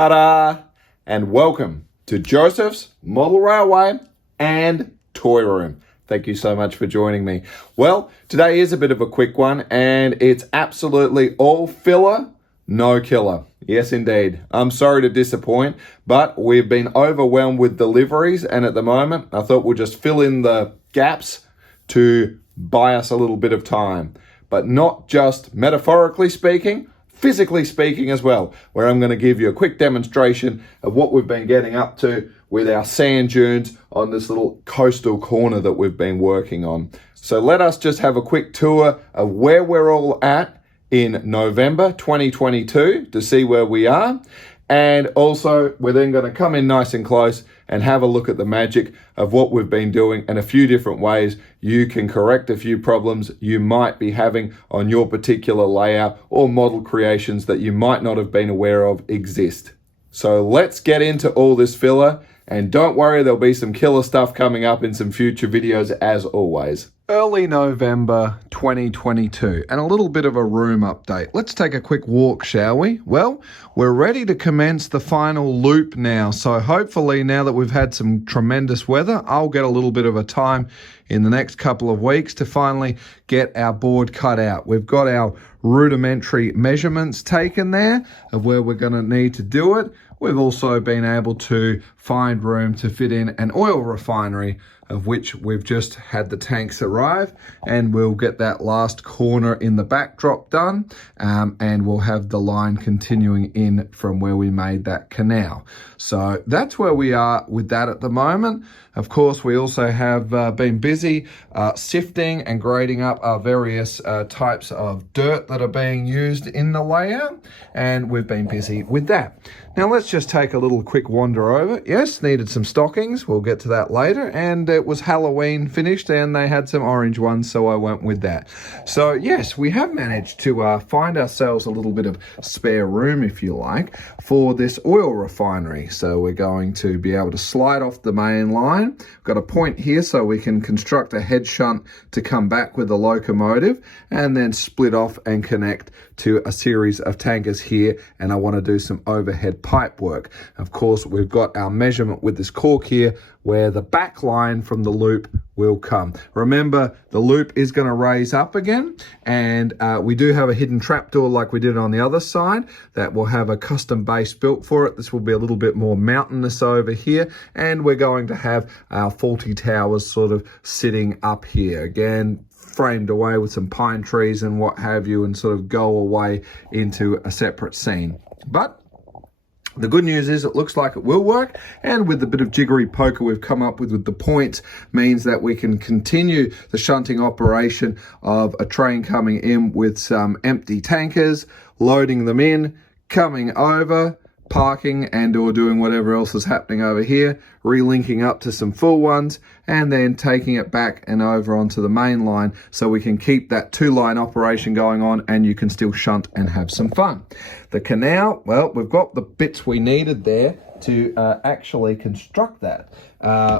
Ta-da! And welcome to Joseph's Model Railway and Toy Room. Thank you so much for joining me. Well, today is a bit of a quick one, and it's absolutely all filler, no killer. Yes, indeed. I'm sorry to disappoint, but we've been overwhelmed with deliveries, and at the moment, I thought we'll just fill in the gaps to buy us a little bit of time. But not just metaphorically speaking, physically speaking as well, where I'm going to give you a quick demonstration of what we've been getting up to with our sand dunes on this little coastal corner that we've been working on. So let us just have a quick tour of where we're all at in November 2022 to see where we are. And also, we're then going to come in nice and close and have a look at the magic of what we've been doing and a few different ways you can correct a few problems you might be having on your particular layout or model creations that you might not have been aware of exist. So let's get into all this filler, and don't worry, there'll be some killer stuff coming up in some future videos as always. Early November 2022, and a little bit of a room update. Let's take a quick walk, shall we? Well, we're ready to commence the final loop now. So hopefully now that we've had some tremendous weather, I'll get a little bit of a time in the next couple of weeks to finally get our board cut out. We've got our rudimentary measurements taken there of where we're going to need to do it. We've also been able to find room to fit in an oil refinery, of which we've just had the tanks arrive, and we'll get that last corner in the backdrop done, and we'll have the line continuing in from where we made that canal. So that's where we are with that at the moment. Of course, we also have been busy sifting and grading up our various types of dirt that are being used in the layout, and we've been busy with that. Now let's just take a little quick wander over. Yes, needed some stockings. We'll get to that later. And it was Halloween finished, and they had some orange ones, so I went with that. So yes, we have managed to find ourselves a little bit of spare room, if you like, for this oil refinery. So we're going to be able to slide off the main line. We've got a point here so we can construct a head shunt to come back with the locomotive, and then split off and connect to a series of tankers here. And I want to do some overhead pipe work. Of course, we've got our measurement with this cork here where the back line from the loop will come. Remember, the loop is going to raise up again, and we do have a hidden trapdoor like we did on the other side that will have a custom base built for it. This will be a little bit more mountainous over here, and we're going to have our faulty towers sort of sitting up here again, framed away with some pine trees and what have you, and sort of go away into a separate scene. But the good news is it looks like it will work, and with the bit of jiggery poker we've come up with the points means that we can continue the shunting operation of a train coming in with some empty tankers, loading them in, coming over, parking and or doing whatever else is happening over here, relinking up to some full ones, and then taking it back and over onto the main line so we can keep that two-line operation going on and you can still shunt and have some fun. The canal, well, we've got the bits we needed there to actually construct that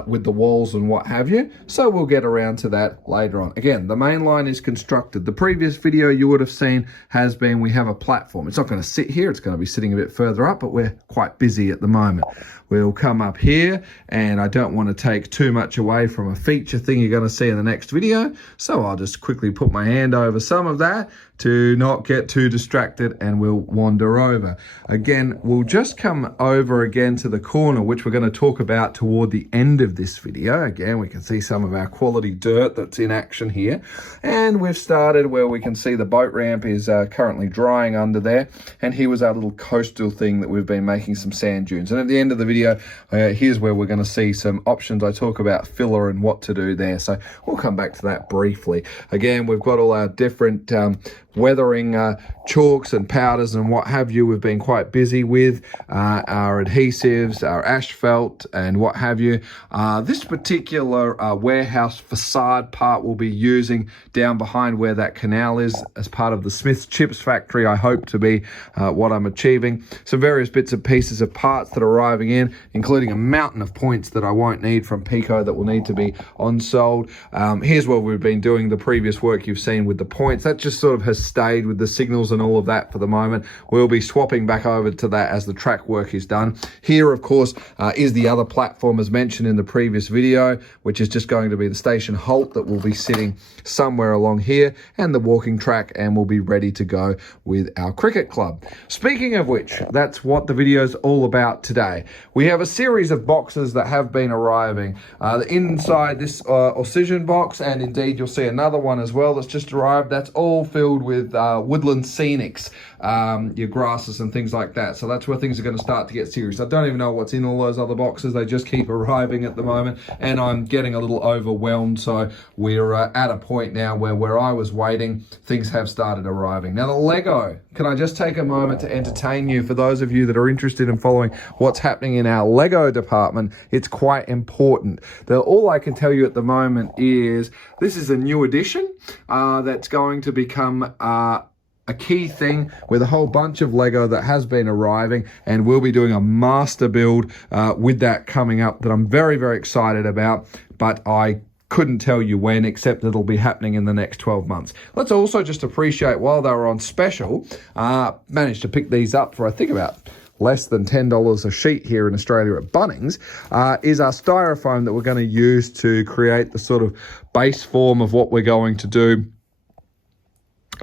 with the walls and what have you. So we'll get around to that later on. Again, the main line is constructed. The previous video you would have seen has been we have a platform. It's not going to sit here. It's going to be sitting a bit further up, but we're quite busy at the moment. We'll come up here, and I don't want to take too much away from a feature thing you're going to see in the next video. So I'll just quickly put my hand over some of that to not get too distracted, and we'll wander over. Again, we'll just come over again to the corner, which we're going to talk about toward the end of this video. Again, we can see some of our quality dirt that's in action here. And we've started where we can see the boat ramp is currently drying under there. And here was our little coastal thing that we've been making some sand dunes. And at the end of the video, here's where we're going to see some options. I talk about filler and what to do there. So we'll come back to that briefly. Again, we've got all our different weathering chalks and powders and what have you. We've been quite busy with our adhesives, our asphalt and what have you. This particular warehouse facade part we'll be using down behind where that canal is as part of the Smith's Chips factory. I hope to be what I'm achieving. Some various bits and pieces of parts that are arriving in, including a mountain of points that I won't need from Pico that will need to be on-sold. Here's where we've been doing the previous work you've seen with the points. That just sort of has just stayed with the signals and all of that for the moment. We'll be swapping back over to that as the track work is done. Here, of course, is the other platform as mentioned in the previous video, which is just going to be the station halt that will be sitting somewhere along here, and the walking track, and we'll be ready to go with our cricket club. Speaking of which, that's what the video is all about today. We have a series of boxes that have been arriving. Inside this Osition box, and indeed you'll see another one as well that's just arrived. That's all filled with Woodland Scenics, your grasses and things like that. So that's where things are going to start to get serious. I don't even know what's in all those other boxes. They just keep arriving at the moment, and I'm getting a little overwhelmed. So we're at a point now where I was waiting, things have started arriving. Now the Lego, can I just take a moment to entertain you? For those of you that are interested in following what's happening in our Lego department, it's quite important. All I can tell you at the moment is this is a new addition that's going to become a key thing with a whole bunch of Lego that has been arriving, and we'll be doing a master build with that coming up that I'm very, very excited about, but I couldn't tell you when, except it'll be happening in the next 12 months. Let's also just appreciate, while they were on special, managed to pick these up for I think about less than $10 a sheet here in Australia at Bunnings, is our styrofoam that we're going to use to create the sort of base form of what we're going to do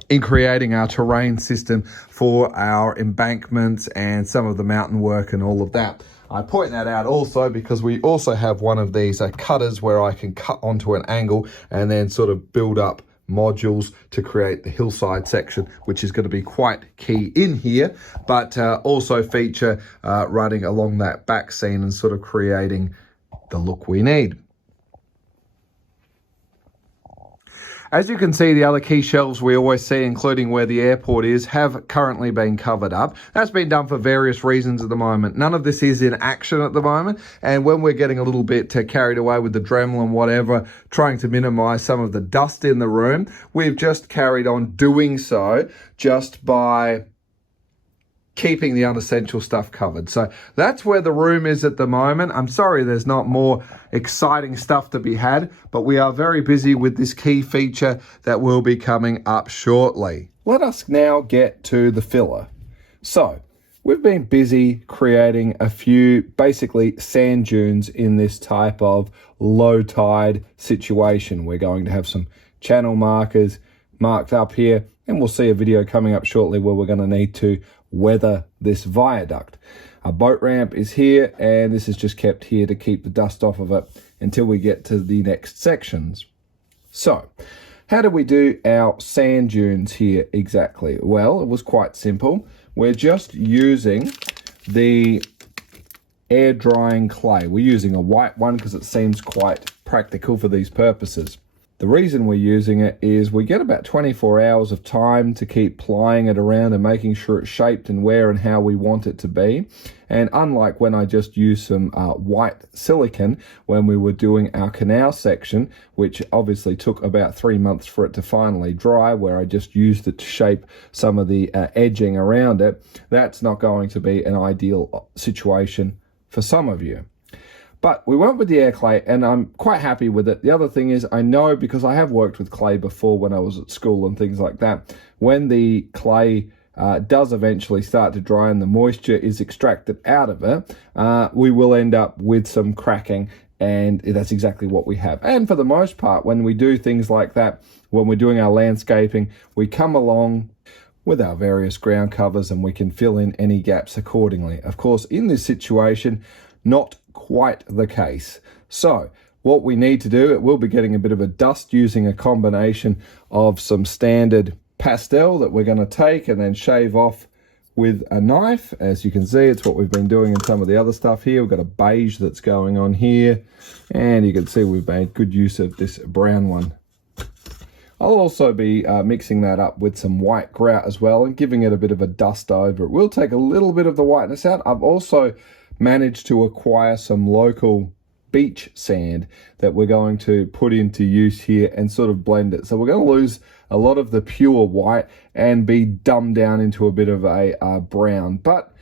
in creating our terrain system for our embankments and some of the mountain work and all of that. I point that out also because we also have one of these cutters where I can cut onto an angle and then sort of build up modules to create the hillside section, which is going to be quite key in here, but also feature running along that back scene and sort of creating the look we need. As you can see, the other key shelves we always see, including where the airport is, have currently been covered up. That's been done for various reasons at the moment. None of this is in action at the moment, and when we're getting a little bit carried away with the Dremel and whatever, trying to minimize some of the dust in the room, we've just carried on doing so just by keeping the unessential stuff covered. So that's where the room is at the moment. I'm sorry there's not more exciting stuff to be had, but we are very busy with this key feature that will be coming up shortly. Let us now get to the filler. So we've been busy creating a few basically sand dunes in this type of low tide situation. We're going to have some channel markers marked up here, and we'll see a video coming up shortly where we're going to need to weather this viaduct. Our boat ramp is here, and this is just kept here to keep the dust off of it until we get to the next sections. So how do we do our sand dunes here exactly? Well, it was quite simple. We're just using the air drying clay. We're using a white one because it seems quite practical for these purposes. The reason we're using it is we get about 24 hours of time to keep plying it around and making sure it's shaped and where and how we want it to be. And unlike when I just used some white silicone when we were doing our canal section, which obviously took about 3 months for it to finally dry, where I just used it to shape some of the edging around it, that's not going to be an ideal situation for some of you. But we went with the air clay, and I'm quite happy with it. The other thing is, I know, because I have worked with clay before when I was at school and things like that, when the clay does eventually start to dry and the moisture is extracted out of it, we will end up with some cracking, and that's exactly what we have. And for the most part, when we do things like that, when we're doing our landscaping, we come along with our various ground covers and we can fill in any gaps accordingly. Of course, in this situation, not quite the case. So what we need to do, it will be getting a bit of a dust using a combination of some standard pastel that we're going to take and then shave off with a knife. As you can see, it's what we've been doing in some of the other stuff here. We've got a beige that's going on here, and you can see we've made good use of this brown one. I'll also be mixing that up with some white grout as well and giving it a bit of a dust over. It will take a little bit of the whiteness out. I've also managed to acquire some local beach sand that we're going to put into use here and sort of blend it. So we're going to lose a lot of the pure white and be dumbed down into a bit of a brown, but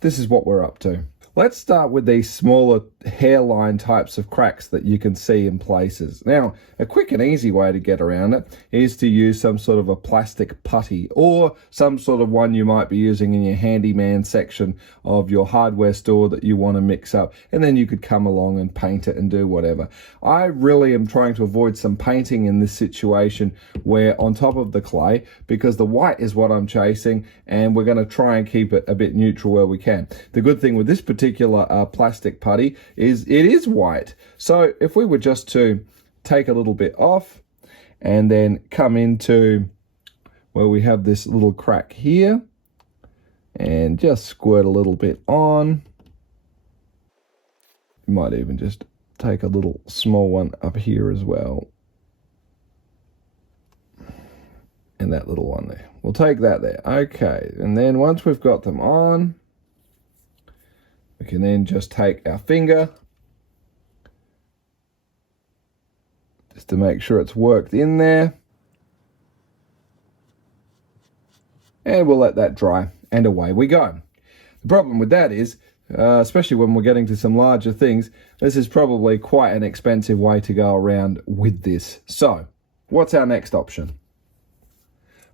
this is what we're up to. Let's start with these smaller hairline types of cracks that you can see in places. Now, a quick and easy way to get around it is to use some sort of a plastic putty or some sort of one you might be using in your handyman section of your hardware store that you want to mix up, and then you could come along and paint it and do whatever. I really am trying to avoid some painting in this situation where on top of the clay, because the white is what I'm chasing, and we're going to try and keep it a bit neutral where we can. The good thing with this particular plastic putty is it is white. So if we were just to take a little bit off and then come into where we have this little crack here and just squirt a little bit on. You might even just take a little small one up here as well. And that little one there. We'll take that there. Okay, and then once we've got them on, we can then just take our finger just to make sure it's worked in there. And we'll let that dry, and away we go. The problem with that is, especially when we're getting to some larger things, this is probably quite an expensive way to go around with this. So, what's our next option?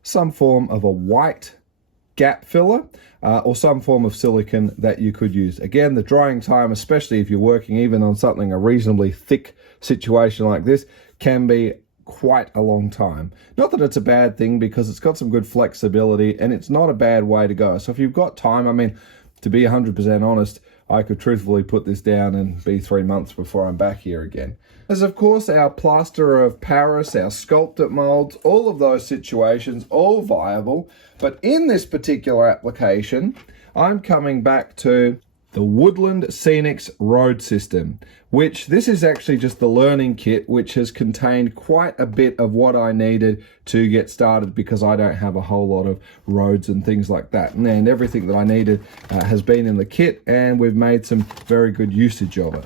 Some form of a white gap filler or some form of silicone that you could use. Again, the drying time, especially if you're working even on something a reasonably thick situation like this, can be quite a long time. Not that it's a bad thing, because it's got some good flexibility and it's not a bad way to go. So if you've got time, I mean, to be 100% honest, I could truthfully put this down and be 3 months before I'm back here again. There's of course our plaster of Paris, our sculpted molds, all of those situations, all viable. But in this particular application, I'm coming back to the Woodland Scenics road system, which this is actually just the learning kit, which has contained quite a bit of what I needed to get started, because I don't have a whole lot of roads and things like that. And everything that I needed has been in the kit, and we've made some very good usage of it.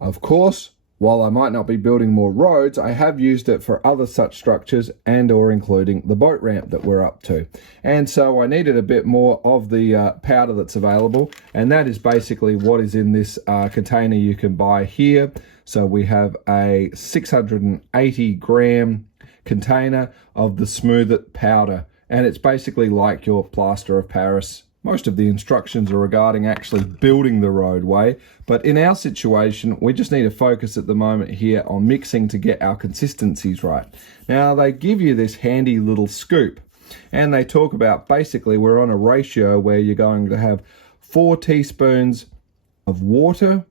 Of course, while I might not be building more roads, I have used it for other such structures and or including the boat ramp that we're up to. And so I needed a bit more of the powder that's available, and that is basically what is in this container you can buy here. So we have a 680 gram container of the Smooth It powder, and it's basically like your plaster of Paris. Most of the instructions are regarding actually building the roadway, but in our situation, we just need to focus at the moment here on mixing to get our consistencies right. Now, they give you this handy little scoop, and they talk about basically we're on a ratio where you're going to have 4 teaspoons of water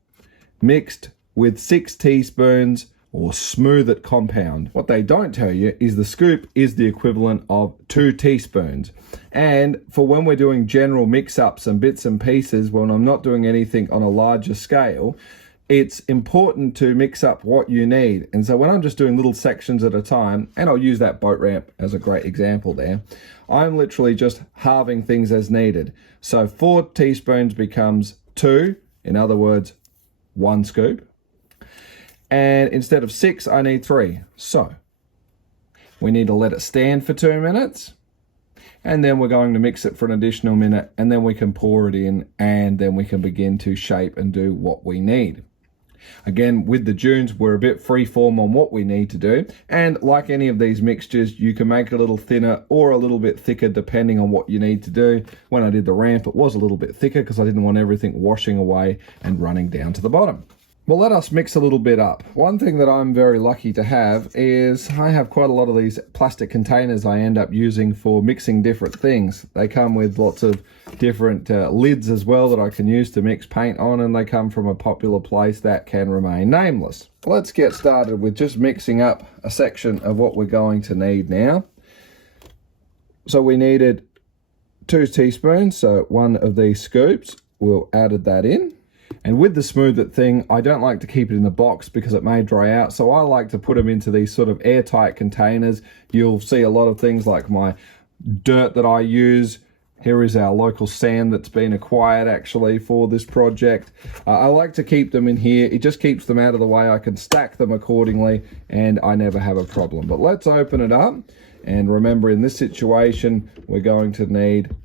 mixed with 6 teaspoons or Smooth It compound. What they don't tell you is the scoop is the equivalent of 2 teaspoons. And for when we're doing general mix-ups and bits and pieces, when I'm not doing anything on a larger scale, it's important to mix up what you need. And so when I'm just doing little sections at a time, and I'll use that boat ramp as a great example there, I'm literally just halving things as needed. So 4 teaspoons becomes 2, in other words, 1 scoop. And instead of 6, I need 3. So we need to let it stand for 2 minutes, and then we're going to mix it for an additional minute, and then we can pour it in, and then we can begin to shape and do what we need. Again, with the dunes, we're a bit freeform on what we need to do, and like any of these mixtures, you can make it a little thinner or a little bit thicker depending on what you need to do. When I did the ramp, it was a little bit thicker because I didn't want everything washing away and running down to the bottom. Well, let us mix a little bit up. One thing that I'm very lucky to have is I have quite a lot of these plastic containers I end up using for mixing different things. They come with lots of different lids as well that I can use to mix paint on, and they come from a popular place that can remain nameless. Let's get started with just mixing up a section of what we're going to need now. So we needed 2 teaspoons, so 1 of these scoops. We'll add that in. And with the Smooth It thing, I don't like to keep it in the box because it may dry out. So I like to put them into these sort of airtight containers. You'll see a lot of things like my dirt that I use. Here is our local sand that's been acquired actually for this project. I like to keep them in here. It just keeps them out of the way. I can stack them accordingly and I never have a problem. But let's open it up. And remember, in this situation, we're going to need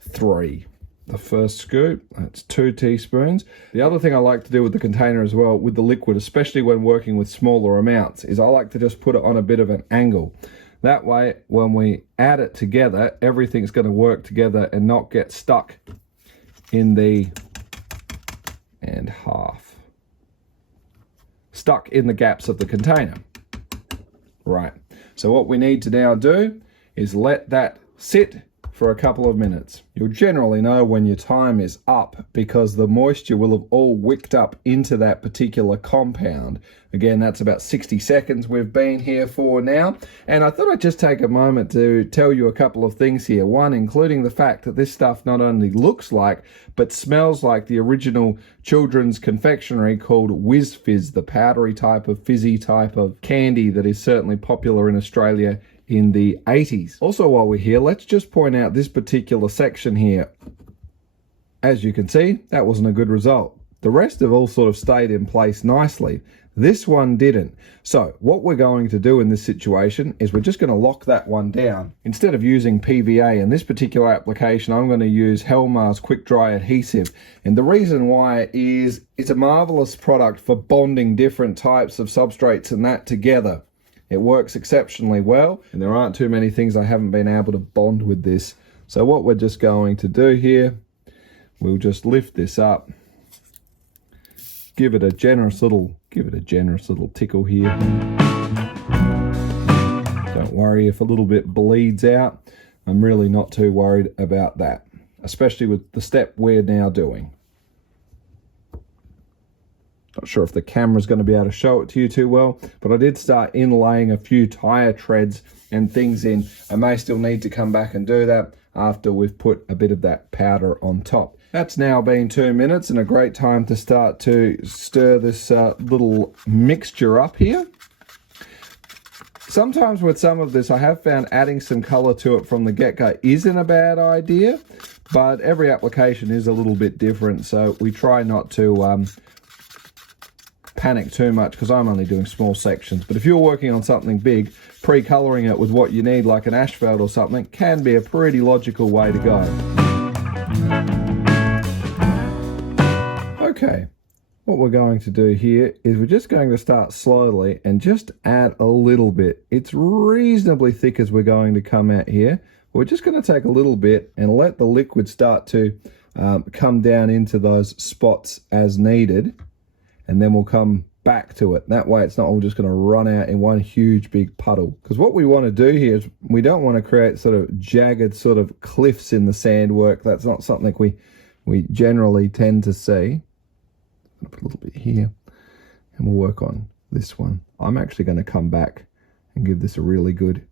3. the first scoop. That's 2 teaspoons. The other thing I like to do with the container as well, with the liquid, especially when working with smaller amounts, is I like to just put it on a bit of an angle. That way, when we add it together, everything's going to work together and not get stuck in the stuck in the gaps of the container. Right, so what we need to now do is let that sit for a couple of minutes. You'll generally know when your time is up because the moisture will have all wicked up into that particular compound. Again, that's about 60 seconds we've been here for now. And I thought I'd just take a moment to tell you a couple of things here. One, including the fact that this stuff not only looks like, but smells like the original children's confectionery called Whiz Fizz, the powdery type of fizzy type of candy that is certainly popular in Australia in the 80s. Also, while we're here, let's just point out this particular section here. As you can see, that wasn't a good result. The rest have all sort of stayed in place nicely. This one didn't. So what we're going to do in this situation is we're just going to lock that one down. Instead of using PVA in this particular application, I'm going to use Helmar's quick dry adhesive. And the reason why is it's a marvelous product for bonding different types of substrates and that together. It works exceptionally well, and there aren't too many things I haven't been able to bond with this. So what we're just going to do here, we'll just lift this up, give it a generous little tickle here. Don't worry if a little bit bleeds out. I'm really not too worried about that, especially with the step we're now doing. Not sure if the camera's going to be able to show it to you too well, but I did start inlaying a few tire treads and things in. I may still need to come back and do that after we've put a bit of that powder on top. That's now been 2 minutes and a great time to start to stir this little mixture up here. Sometimes with some of this, I have found adding some color to it from the get-go isn't a bad idea, but every application is a little bit different, so we try not to panic too much because I'm only doing small sections. But if you're working on something big, pre-coloring it with what you need, like an asphalt or something, can be a pretty logical way to go. Okay, what we're going to do here is we're just going to start slowly and just add a little bit. It's reasonably thick as we're going to come out here. We're just going to take a little bit and let the liquid start to come down into those spots as needed. And then we'll come back to it. That way it's not all just going to run out in one huge big puddle. Because what we want to do here is we don't want to create sort of jagged sort of cliffs in the sand work. That's not something we generally tend to see. I'll put a little bit here and we'll work on this one. I'm actually going to come back and give this a really good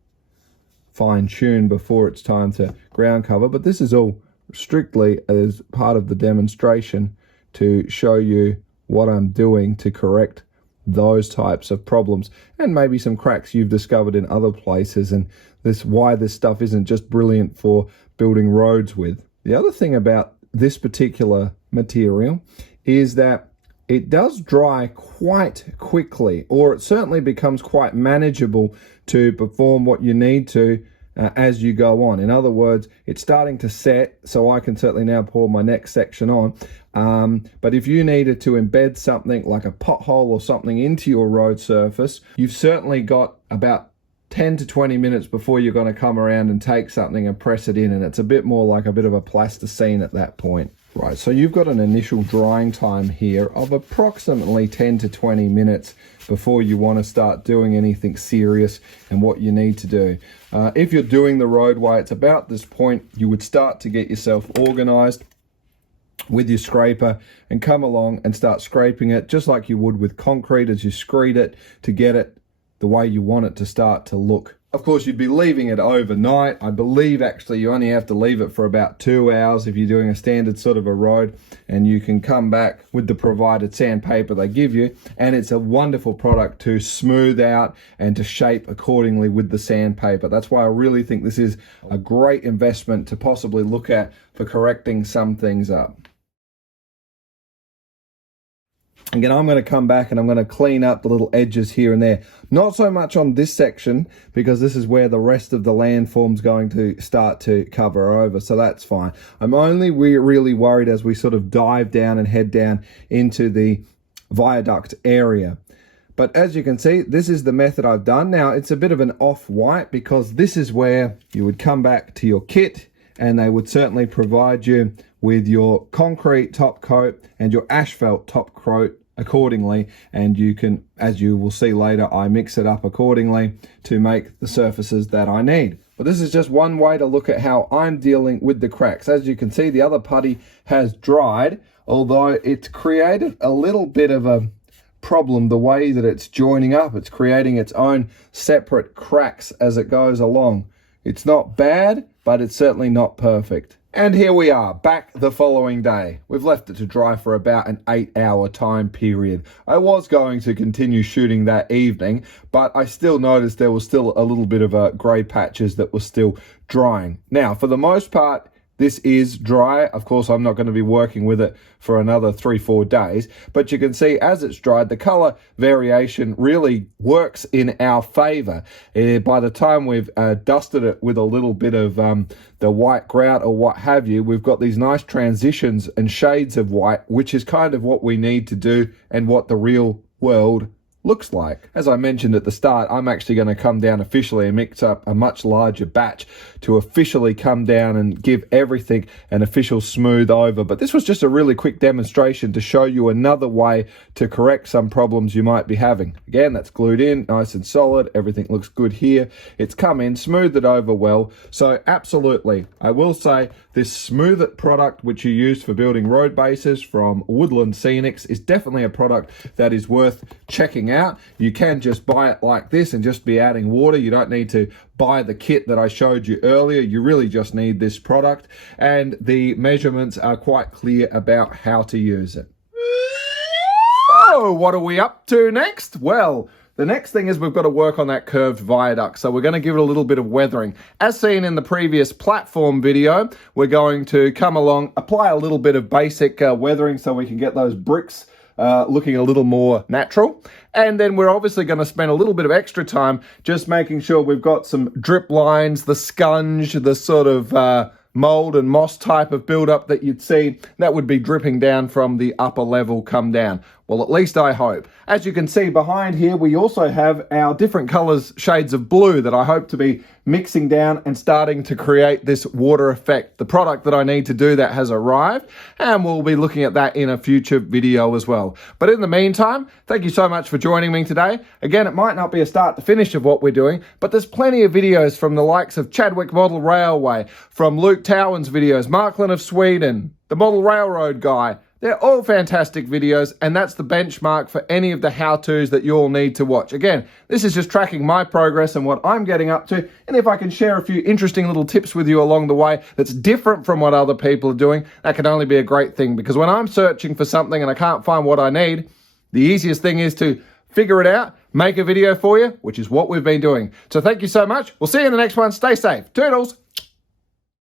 fine tune before it's time to ground cover. But this is all strictly as part of the demonstration to show you what I'm doing to correct those types of problems and maybe some cracks you've discovered in other places, and why this stuff isn't just brilliant for building roads with. The other thing about this particular material is that it does dry quite quickly, or it certainly becomes quite manageable to perform what you need to as you go on. In other words, it's starting to set, so I can certainly now pour my next section on. But if you needed to embed something like a pothole or something into your road surface, you've certainly got about 10 to 20 minutes before you're going to come around and take something and press it in, and it's a bit more like a bit of a plasticine at that point. Right, so you've got an initial drying time here of approximately 10 to 20 minutes before you want to start doing anything serious and what you need to do. If you're doing the roadway, it's about this point you would start to get yourself organized with your scraper and come along and start scraping it just like you would with concrete as you screed it to get it the way you want it to start to look. Of course, you'd be leaving it overnight. I believe actually you only have to leave it for about 2 hours if you're doing a standard sort of a road, and you can come back with the provided sandpaper they give you, and it's a wonderful product to smooth out and to shape accordingly with the sandpaper. That's why I really think this is a great investment to possibly look at for correcting some things up. Again, I'm going to come back and I'm going to clean up the little edges here and there. Not so much on this section, because this is where the rest of the landform's going to start to cover over, so that's fine. I'm only really worried as we sort of dive down and head down into the viaduct area. But as you can see, this is the method I've done. Now, it's a bit of an off-white because this is where you would come back to your kit and they would certainly provide you with your concrete top coat and your asphalt top coat accordingly. And you can, as you will see later, I mix it up accordingly to make the surfaces that I need. But this is just one way to look at how I'm dealing with the cracks. As you can see, the other putty has dried, although it's created a little bit of a problem the way that it's joining up. It's creating its own separate cracks as it goes along. It's not bad, but it's certainly not perfect. And here we are, back the following day. We've left it to dry for about an 8-hour time period. I was going to continue shooting that evening, but I still noticed there was still a little bit of grey patches that were still drying. Now, for the most part, this is dry. Of course, I'm not going to be working with it for another 3-4 days, but you can see as it's dried, the color variation really works in our favor. By the time we've dusted it with a little bit of the white grout or what have you, we've got these nice transitions and shades of white, which is kind of what we need to do and what the real world looks like. As I mentioned at the start, I'm actually going to come down officially and mix up a much larger batch to officially come down and give everything an official smooth over. But this was just a really quick demonstration to show you another way to correct some problems you might be having. Again, that's glued in, nice and solid. Everything looks good here. It's come in, smoothed it over well. So absolutely, I will say this Smooth It product, which you use for building road bases from Woodland Scenics, is definitely a product that is worth checking out. You can just buy it like this and just be adding water. You don't need to buy the kit that I showed you earlier. You really just need this product, and the measurements are quite clear about how to use it. So what are we up to next? Well, the next thing is we've got to work on that curved viaduct. So we're going to give it a little bit of weathering. As seen in the previous platform video, we're going to come along, apply a little bit of basic weathering so we can get those bricks looking a little more natural. And then we're obviously going to spend a little bit of extra time just making sure we've got some drip lines, the scunge, the sort of mold and moss type of buildup that you'd see that would be dripping down from the upper level come down. Well, at least I hope. As you can see behind here, we also have our different colors, shades of blue that I hope to be mixing down and starting to create this water effect. The product that I need to do that has arrived, and we'll be looking at that in a future video as well. But in the meantime, thank you so much for joining me today. Again, it might not be a start to finish of what we're doing, but there's plenty of videos from the likes of Chadwick Model Railway, from Luke Towan's videos, Markland of Sweden, the Model Railroad guy. They're all fantastic videos, and that's the benchmark for any of the how-tos that you'll need to watch. Again, this is just tracking my progress and what I'm getting up to, and if I can share a few interesting little tips with you along the way that's different from what other people are doing, that can only be a great thing, because when I'm searching for something and I can't find what I need, the easiest thing is to figure it out, make a video for you, which is what we've been doing. So thank you so much. We'll see you in the next one. Stay safe. Toodles.